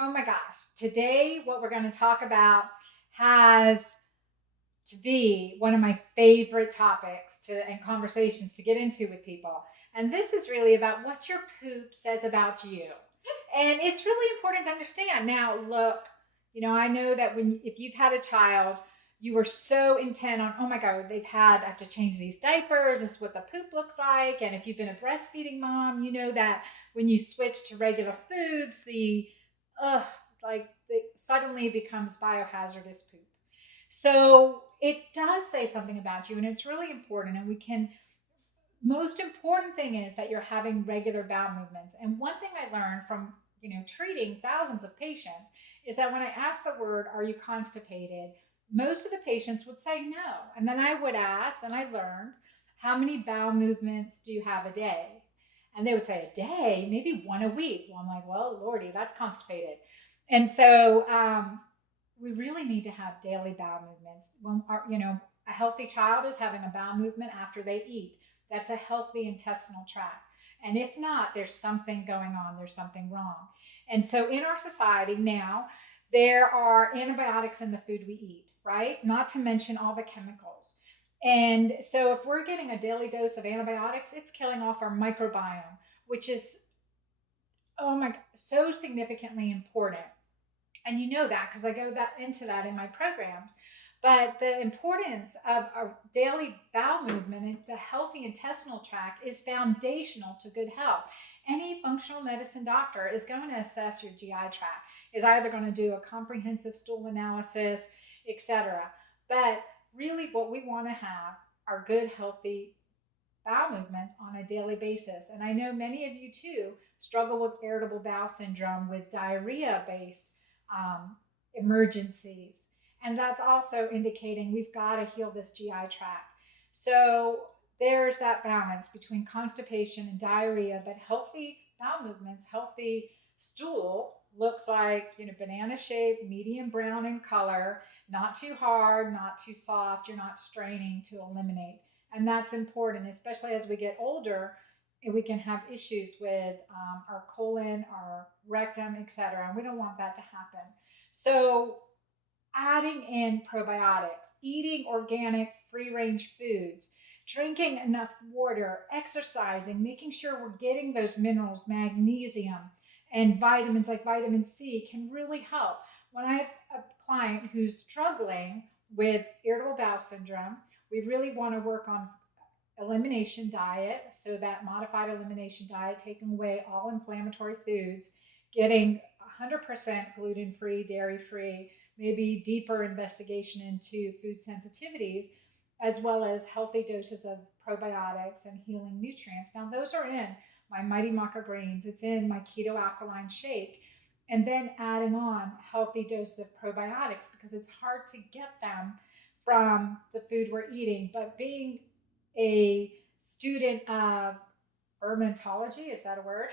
Oh my gosh. Today, what we're going to talk about has to be one of my favorite topics and conversations to get into with people. And this is really about what your poop says about you. And it's really important to understand. Now, look, I know that if you've had a child, you were so intent on, oh my God, I have to change these diapers. This is what the poop looks like. And if you've been a breastfeeding mom, you know that when you switch to regular foods, uh, suddenly becomes biohazardous poop. So it does say something about you, and it's really important. And most important thing is that you're having regular bowel movements. And one thing I learned from, treating thousands of patients is that when I asked the word, are you constipated? Most of the patients would say no. And then I would ask, and I learned, how many bowel movements do you have a day? And they would say, a day, maybe one a week. Well, I'm like, well, Lordy, that's constipated. And so we really need to have daily bowel movements. A healthy child is having a bowel movement after they eat. That's a healthy intestinal tract. And if not, there's something going on, there's something wrong. And so in our society now, there are antibiotics in the food we eat, right? Not to mention all the chemicals. And so if we're getting a daily dose of antibiotics, it's killing off our microbiome, which is, oh my, so significantly important. And you know that because I go into that in my programs. But the importance of a daily bowel movement and the healthy intestinal tract is foundational to good health. Any functional medicine doctor is going to assess your GI tract, is either going to do a comprehensive stool analysis, etc. But really, what we want to have are good, healthy bowel movements on a daily basis. And I know many of you too struggle with irritable bowel syndrome with diarrhea based emergencies. And that's also indicating we've got to heal this GI tract. So there's that balance between constipation and diarrhea, but healthy bowel movements, healthy stool looks like, banana shaped, medium brown in color, not too hard, not too soft. You're not straining to eliminate. And that's important, especially as we get older and we can have issues with our colon, our rectum, etc. And we don't want that to happen. So adding in probiotics, eating organic, free range foods, drinking enough water, exercising, making sure we're getting those minerals, magnesium, and vitamins like vitamin C can really help. When I have a client who's struggling with irritable bowel syndrome, we really want to work on elimination diet. So that modified elimination diet, taking away all inflammatory foods, getting 100% gluten free, dairy free, maybe deeper investigation into food sensitivities, as well as healthy doses of probiotics and healing nutrients. Now, those are in my Mighty Maca greens, it's in my keto alkaline shake. And then adding on healthy doses of probiotics because it's hard to get them from the food we're eating. But being a student of fermentology, is that a word?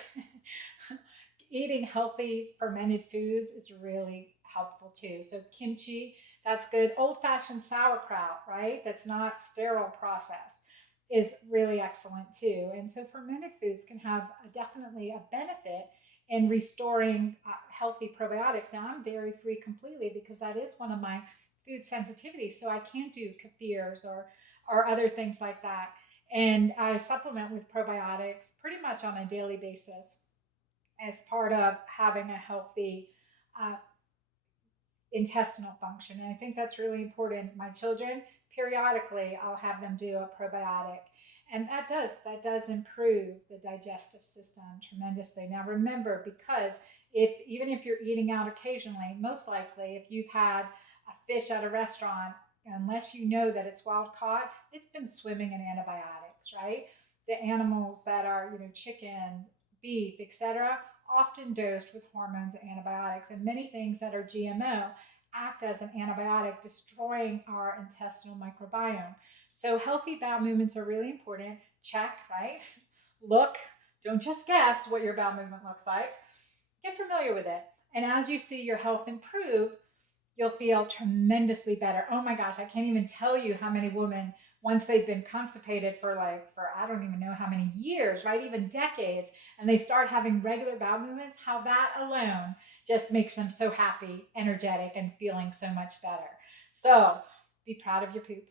Eating healthy fermented foods is really helpful too. So kimchi, that's good. Old fashioned sauerkraut, right? That's not sterile process is really excellent too. And so fermented foods can have definitely a benefit in restoring healthy probiotics. Now I'm dairy free completely because that is one of my food sensitivities. So I can't do kefirs or other things like that. And I supplement with probiotics pretty much on a daily basis as part of having a healthy uh, intestinal function. And I think that's really important. My children, periodically, I'll have them do a probiotic. And that does improve the digestive system tremendously. Now remember, because even if you're eating out occasionally, most likely if you've had a fish at a restaurant, unless you know that it's wild caught, it's been swimming in antibiotics, right? The animals that are, chicken, beef, etc., often dosed with hormones and antibiotics, and many things that are GMO act as an antibiotic, destroying our intestinal microbiome. So healthy bowel movements are really important. Check, right? Look, don't just guess what your bowel movement looks like. Get familiar with it. And as you see your health improve, you'll feel tremendously better. Oh my gosh, I can't even tell you how many women once they've been constipated for I don't even know how many years, right? Even decades, and they start having regular bowel movements, how that alone just makes them so happy, energetic, and feeling so much better. So be proud of your poop.